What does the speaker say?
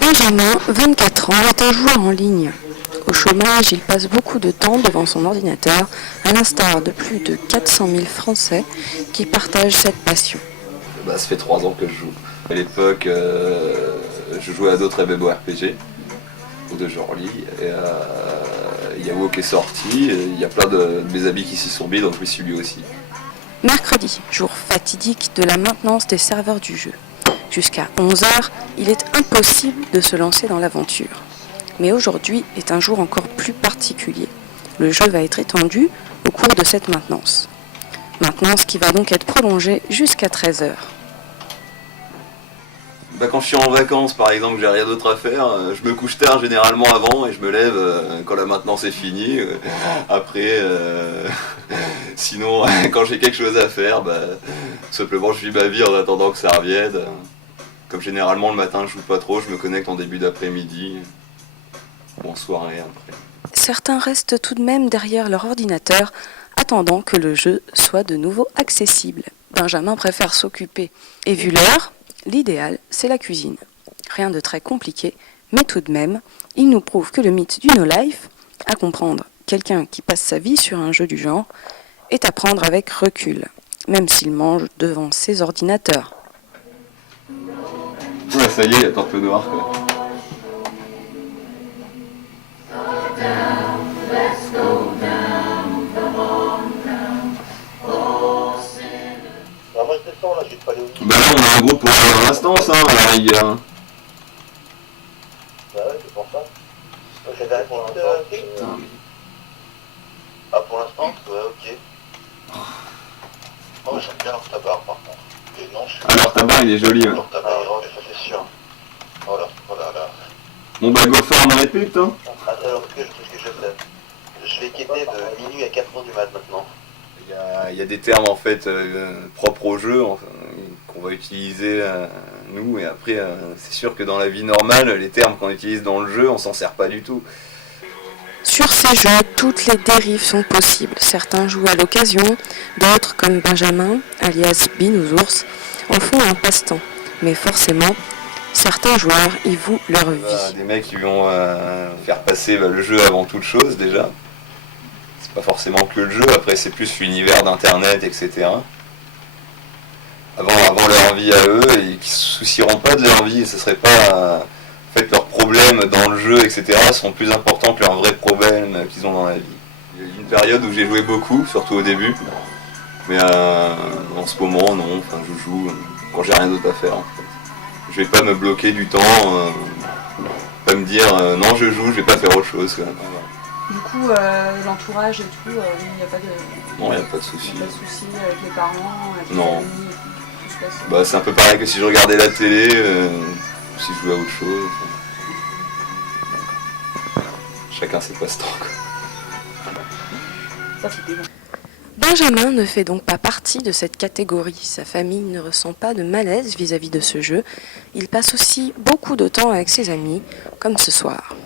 Benjamin, 24 ans, est un joueur en ligne. Au chômage, il passe beaucoup de temps devant son ordinateur, à l'instar de plus de 400 000 Français qui partagent cette passion. Ça fait 3 ans que je joue. À l'époque, je jouais à d'autres MMORPG, ou de genre League, et il y a WoW qui est sorti, et il y a plein de mes amis qui s'y sont mis, donc je m'y suis mis aussi. Mercredi, jour fatidique de la maintenance des serveurs du jeu. Jusqu'à 11h, il est impossible de se lancer dans l'aventure. Mais aujourd'hui est un jour encore plus particulier. Le jeu va être étendu au cours de cette maintenance. Maintenance qui va donc être prolongée jusqu'à 13h. Quand je suis en vacances, par exemple, j'ai rien d'autre à faire, je me couche tard généralement avant et je me lève quand la maintenance est finie. Après, sinon, quand j'ai quelque chose à faire, simplement je vis ma vie en attendant que ça revienne. Comme généralement le matin je joue pas trop, je me connecte en début d'après-midi, ou en soirée après. Certains restent tout de même derrière leur ordinateur, attendant que le jeu soit de nouveau accessible. Benjamin préfère s'occuper. Et vu l'heure, l'idéal, c'est la cuisine. Rien de très compliqué, mais tout de même, il nous prouve que le mythe du no-life, à comprendre quelqu'un qui passe sa vie sur un jeu du genre, est à prendre avec recul, même s'il mange devant ses ordinateurs. Ouais, ça y est, il y a un peu noir quoi. Là on a un groupe pour l'instance à la rigueur. Bah ouais, c'est pour ça. J'ai la pour l'instant, ouais, ok. Moi j'aime bien leur tabac par contre. Et non, Alors tabac il est joli. Ouais. Leur tabac, ça c'est sûr. Voilà, là. Bon go faire en répète hein. Alors qu'est-ce que je fais? Je vais quitter de minuit à 4h du mat maintenant. Il y a des termes en fait propres au jeu qu'on va utiliser nous et après c'est sûr que dans la vie normale les termes qu'on utilise dans le jeu on s'en sert pas du tout. Sur ces jeux, toutes les dérives sont possibles. Certains jouent à l'occasion, d'autres comme Benjamin, alias Binousours, en font un passe-temps. Mais forcément, certains joueurs y vouent leur vie. Des mecs qui vont faire passer le jeu avant toute chose déjà. C'est pas forcément que le jeu, après c'est plus l'univers d'internet, etc. Avant leur vie à eux, et qui se soucieront pas de leur vie, et ce serait pas... En fait leurs problèmes dans le jeu, etc. sont plus importants que leurs vrais problèmes qu'ils ont dans la vie. Il y a eu une période où j'ai joué beaucoup, surtout au début. Mais en ce moment, non, je joue quand j'ai rien d'autre à faire en fait. Je vais pas me bloquer du temps, pas me dire non je joue, je vais pas faire autre chose. Quoi. Du coup, l'entourage et tout, il n'y a pas de... Non, il n'y a pas de soucis. Pas de soucis avec les parents, avec les non. amis, tout se passe. C'est un peu pareil que si je regardais la télé, si je jouais à autre chose. Chacun ses passe-temps. Ça, c'était bon. Benjamin ne fait donc pas partie de cette catégorie. Sa famille ne ressent pas de malaise vis-à-vis de ce jeu. Il passe aussi beaucoup de temps avec ses amis, comme ce soir.